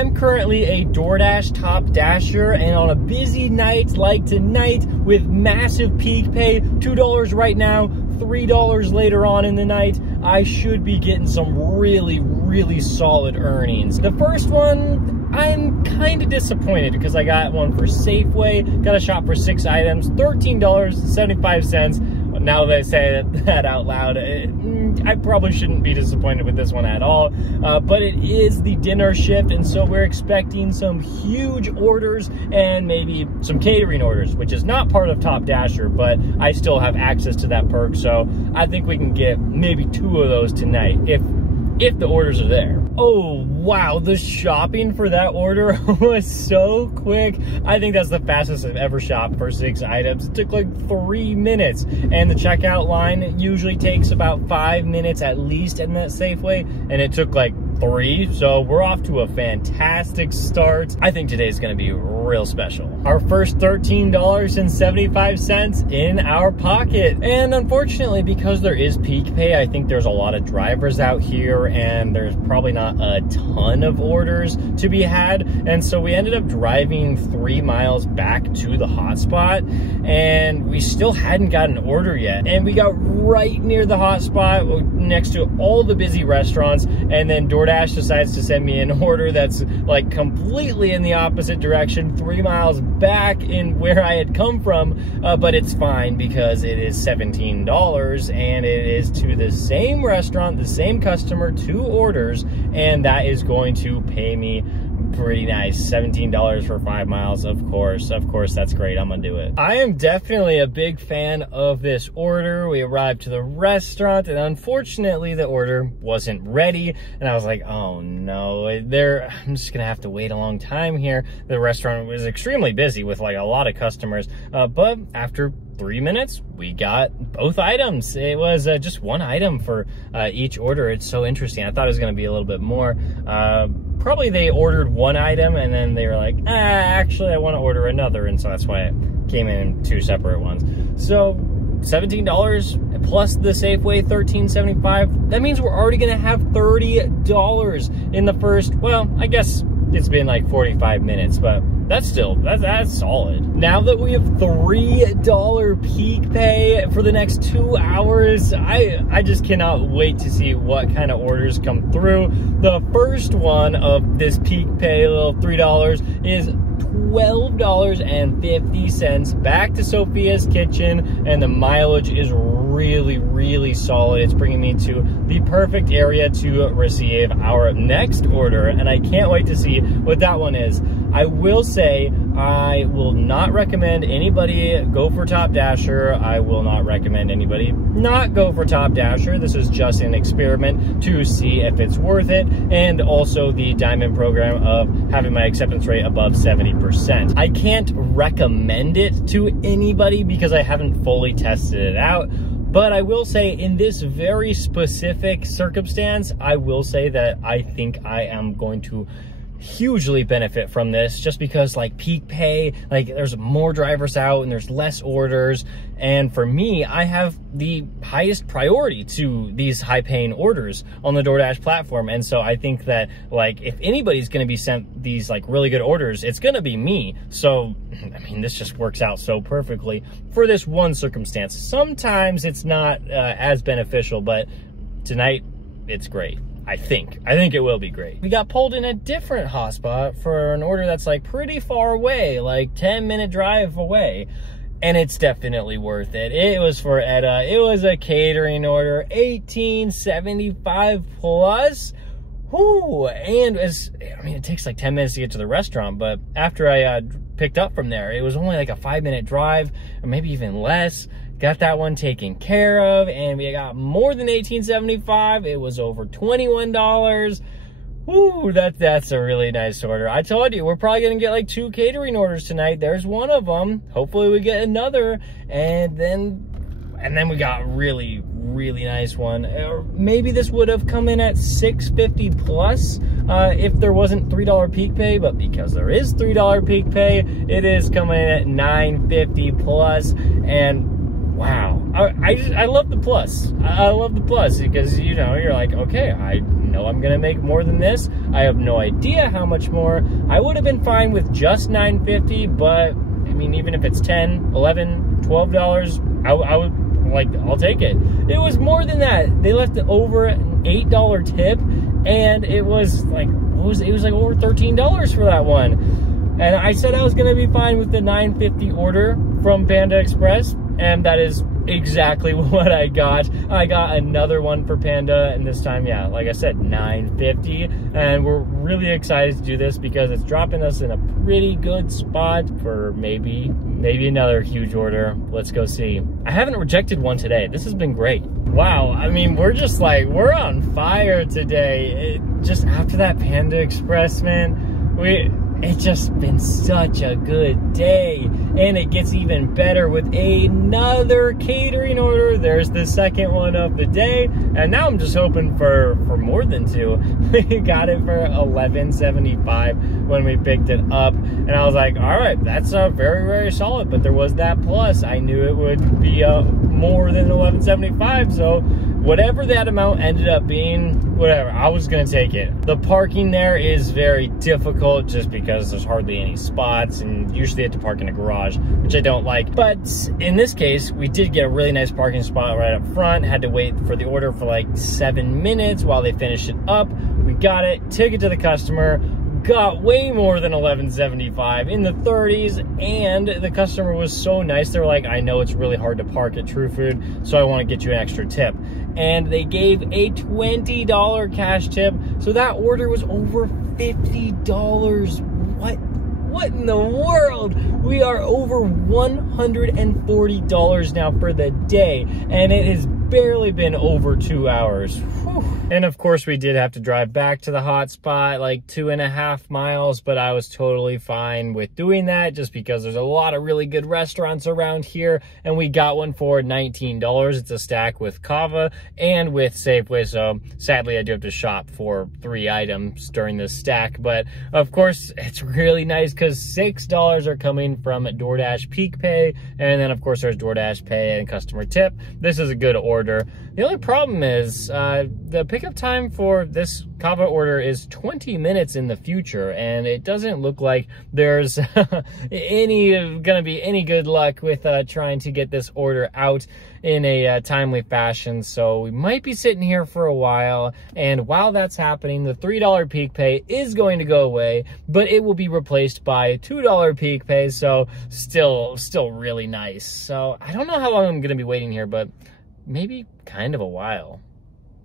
I'm currently a DoorDash top dasher, and on a busy night like tonight with massive peak pay, $2 right now, $3 later on in the night, I should be getting some really solid earnings. The first one, I'm kind of disappointed because I got one for Safeway, got a shop for 6 items, $13.75. Now that I say that out loud, I probably shouldn't be disappointed with this one at all, but it is the dinner shift, and so we're expecting some huge orders and maybe some catering orders, which is not part of Top Dasher, but I still have access to that perk, so I think we can get maybe 2 of those tonight if the orders are there. Oh, wow, the shopping for that order was so quick. I think that's the fastest I've ever shopped for 6 items. It took like 3 minutes, and the checkout line usually takes about 5 minutes at least in that Safeway, and it took like 3, so we're off to a fantastic start. I think today's gonna be real special. Our first $13.75 in our pocket. And unfortunately, because there is peak pay, I think there's a lot of drivers out here, and there's probably not a ton of orders to be had. And so we ended up driving 3 miles back to the hotspot, and we still hadn't got an order yet. And we got right near the hotspot next to all the busy restaurants, and then DoorDash decides to send me an order that's like completely in the opposite direction, 3 miles back in where I had come from, but it's fine because it is $17 and it is to the same restaurant, the same customer, 2 orders, and that is going to pay me pretty nice. $17 for 5 miles, of course, that's great. I'm gonna do it. I am definitely a big fan of this order. We arrived to the restaurant, and unfortunately the order wasn't ready, and I was like, oh no, I'm just gonna have to wait a long time here. The restaurant was extremely busy with like a lot of customers, but after 3 minutes, we got both items. It was just 1 item for each order. It's so interesting. I thought it was going to be a little bit more. Probably they ordered 1 item, and then they were like, actually, I want to order another. And so that's why it came in 2 separate ones. So $17 plus the Safeway $13.75. That means we're already going to have $30 in the first, well, I guess it's been like 45 minutes, but that's solid. Now that we have $3 peak pay for the next 2 hours, I just cannot wait to see what kind of orders come through. The first one of this peak pay, little $3, is $12.50 back to Sophia's Kitchen, and the mileage is really solid. It's bringing me to the perfect area to receive our next order, and I can't wait to see what that one is. I will say I will not recommend anybody go for Top Dasher. I will not recommend anybody not go for Top Dasher. This is just an experiment to see if it's worth it, and also the diamond program of having my acceptance rate above 70%. I can't recommend it to anybody because I haven't fully tested it out. But I will say, in this very specific circumstance, I will say that I think I am going to hugely benefit from this, just because like peak pay, like there's more drivers out and there's less orders, and for me, I have the highest priority to these high paying orders on the DoorDash platform. And so I think that like if anybody's going to be sent these like really good orders, it's going to be me. So I mean, this just works out so perfectly for this one circumstance. Sometimes it's not as beneficial, but tonight it's great. I think it will be great. We got pulled in a different hotspot for an order that's like pretty far away, like 10-minute drive away. And it's definitely worth it. It was for Etta. It was a catering order, $18.75 plus. Whoo, and I mean, it takes like 10 minutes to get to the restaurant, but after I picked up from there, it was only like a 5-minute drive, or maybe even less. Got that one taken care of, and we got more than $18.75. It was over $21. Woo, that's a really nice order. I told you, we're probably gonna get like 2 catering orders tonight. There's one of them. Hopefully we get another, and then we got really nice one. Or maybe this would have come in at $6.50 plus if there wasn't $3 peak pay, but because there is $3 peak pay, it is coming in at $9.50 plus, and wow. I love the plus. I love the plus because, you know, you're like, okay, I know I'm gonna make more than this. I have no idea how much more. I would have been fine with just $9.50, but I mean, even if it's $10, $11, $12, I would, like, I'll take it. It was more than that. They left over an $8 tip, and it was like, it was like over $13 for that one. And I said I was gonna be fine with the $9.50 order from Panda Express, and that is exactly what I got. I got another one for Panda, and this time, yeah, like I said, $9.50, and we're really excited to do this because it's dropping us in a pretty good spot for maybe another huge order. Let's go see. I haven't rejected one today. This has been great. Wow, I mean, we're just like, we're on fire today. Just after that Panda Express, man, it's just been such a good day, and it gets even better with another catering order. There's the second one of the day, and now I'm just hoping for more than two. We got it for $11.75 when we picked it up, and I was like, all right, that's very, very solid. But there was that plus. I knew it would be more than $11.75, so whatever that amount ended up being, whatever, I was gonna take it. The parking there is very difficult just because there's hardly any spots, and usually you have to park in a garage, which I don't like. But in this case, we did get a really nice parking spot right up front. Had to wait for the order for like 7 minutes while they finished it up. We got it, took it to the customer, got way more than $11.75, in the 30s, and the customer was so nice. They were like, I know it's really hard to park at True Food, so I want to get you an extra tip. And they gave a $20 cash tip, so that order was over $50. What in the world? We are over $140 now for the day, and it has barely been over 2 hours. Whew. And of course we did have to drive back to the hot spot, like 2.5 miles, but I was totally fine with doing that just because there's a lot of really good restaurants around here, and we got one for $19. It's a stack with Kava and with Safeway, so sadly I do have to shop for 3 items during this stack, but of course it's really nice because $6 are coming from DoorDash Peak Pay, and then of course there's DoorDash Pay and customer tip. This is a good order. The only problem is the pickup time for this Kava order is 20 minutes in the future, and it doesn't look like there's gonna be any good luck with trying to get this order out in a timely fashion. So we might be sitting here for a while, and while that's happening, the $3 Peak Pay is going to go away, but it will be replaced by $2 Peak Pay, so still really nice. So I don't know how long I'm gonna be waiting here, but maybe kind of a while.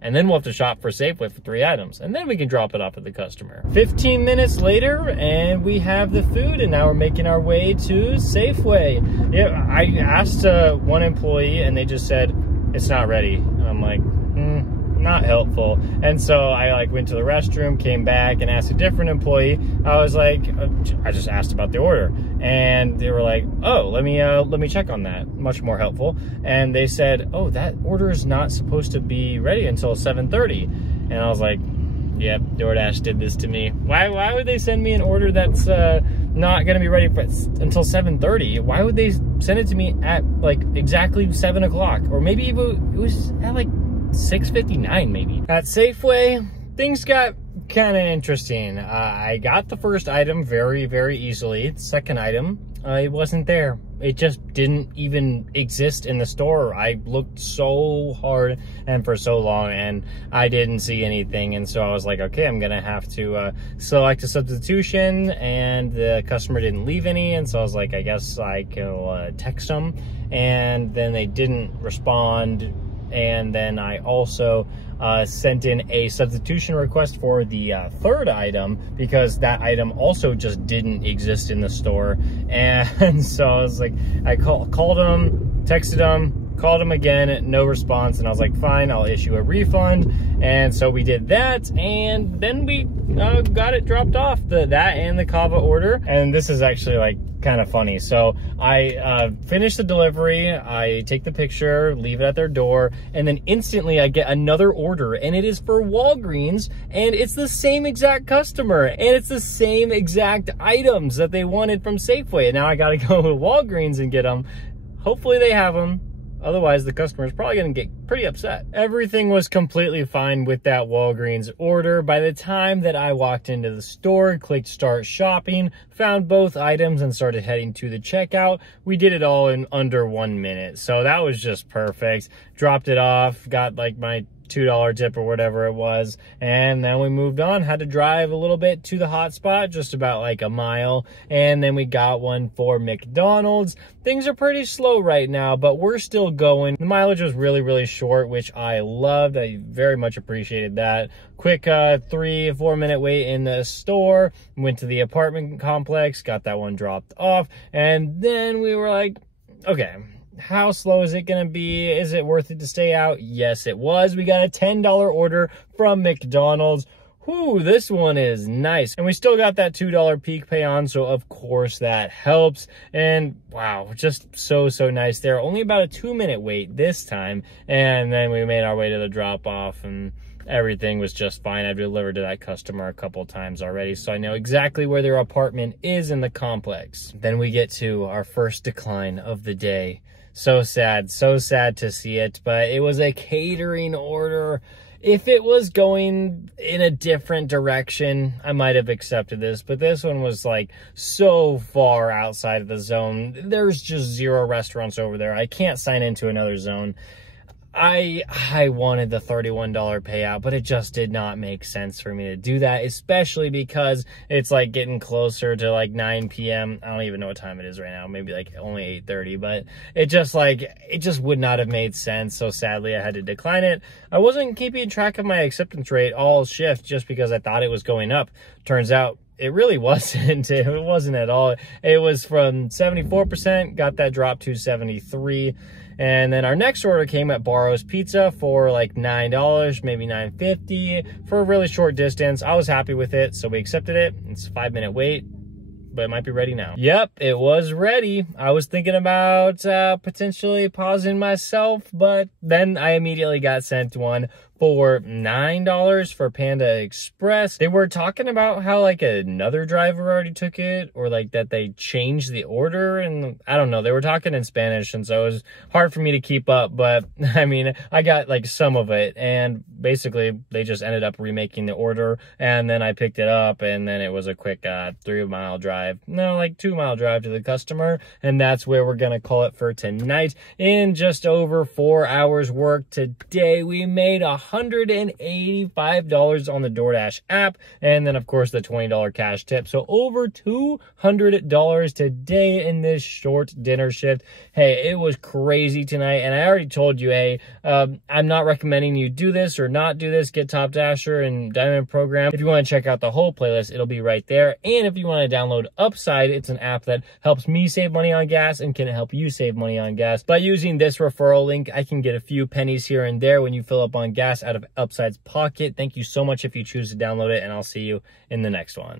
And then we'll have to shop for Safeway for 3 items, and then we can drop it off at the customer. 15 minutes later, and we have the food, and now we're making our way to Safeway. Yeah, I asked one employee, and they just said, it's not ready. And I'm like, not helpful. And so I went to the restroom, came back, and asked a different employee. I was like, I just asked about the order, and they were like, oh, let me check on that. Much more helpful. And they said, oh, that order is not supposed to be ready until 7:30. And I was like, yep, DoorDash did this to me. Why would they send me an order that's not gonna be ready until 7:30? Why would they send it to me at like exactly 7 o'clock? Or maybe it was at like 6:59 maybe. At Safeway, things got kind of interesting. I got the first item very, very easily. The second item, it wasn't there. It just didn't even exist in the store. I looked so hard and for so long, and I didn't see anything. And so I was like, okay, I'm gonna have to select a substitution, and the customer didn't leave any. And so I was like, I guess I can text them, and then they didn't respond. And then I also sent in a substitution request for the third item because that item also just didn't exist in the store. And so I was like, I called them, texted them, called them again, no response. And I was like, fine, I'll issue a refund. And so we did that, and then we got it dropped off, that and the Kava order. And this is actually like kind of funny. So I finish the delivery, I take the picture, leave it at their door, and then instantly I get another order, and it is for Walgreens, and it's the same exact customer, and it's the same exact items that they wanted from Safeway. And now I gotta go to Walgreens and get them. Hopefully they have them. Otherwise, the customer is probably going to get pretty upset. Everything was completely fine with that Walgreens order. By the time that I walked into the store, clicked start shopping, found both items and started heading to the checkout, we did it all in under 1 minute. So that was just perfect. Dropped it off, got like my $2 tip or whatever it was, and then we moved on. Had to drive a little bit to the hotspot, just about like a mile, and then we got one for McDonald's. Things are pretty slow right now, but we're still going. The mileage was really short, which I loved. I very much appreciated that. Quick 3-4 minute wait in the store, went to the apartment complex, got that one dropped off, and then we were like, okay, how slow is it gonna be? Is it worth it to stay out? Yes, it was. We got a $10 order from McDonald's. Whew, this one is nice. And we still got that $2 peak pay on, so of course that helps. And wow, just so nice there. Only about a 2-minute wait this time. And then we made our way to the drop off, and everything was just fine. I've delivered to that customer a couple times already, so I know exactly where their apartment is in the complex. Then we get to our first decline of the day. So sad to see it, but it was a catering order. If it was going in a different direction, I might have accepted this, but this one was like so far outside of the zone. There's just 0 restaurants over there. I can't sign into another zone. I wanted the $31 payout, but it just did not make sense for me to do that, especially because it's like getting closer to like 9 p.m. I don't even know what time it is right now, maybe like only 8:30, but it just would not have made sense. So sadly, I had to decline it. I wasn't keeping track of my acceptance rate all shift just because I thought it was going up. Turns out it really wasn't. It wasn't at all. It was from 74%, got that drop to 73%. And then our next order came at Barro's Pizza for like $9, maybe $9.50 for a really short distance. I was happy with it, so we accepted it. It's a 5-minute wait, but it might be ready now. Yep, it was ready. I was thinking about potentially pausing myself, but then I immediately got sent one for $9 for Panda Express. They were talking about how like another driver already took it, or like that they changed the order, and I don't know, they were talking in Spanish, and so it was hard for me to keep up. But I mean, I got like some of it, and basically they just ended up remaking the order, and then I picked it up, and then it was a quick 3-mile drive, no, like 2-mile drive to the customer, and that's where we're gonna call it for tonight. In just over 4 hours work today, we made $185 on the DoorDash app, and then of course the $20 cash tip. So over $200 today in this short dinner shift. Hey, it was crazy tonight, and I already told you, hey, I'm not recommending you do this or not do this. Get Top Dasher and Diamond Program. If you want to check out the whole playlist, it'll be right there. And if you want to download Upside, it's an app that helps me save money on gas and can help you save money on gas. By using this referral link, I can get a few pennies here and there when you fill up on gas out of Upside's pocket. Thank you so much if you choose to download it, and I'll see you in the next one.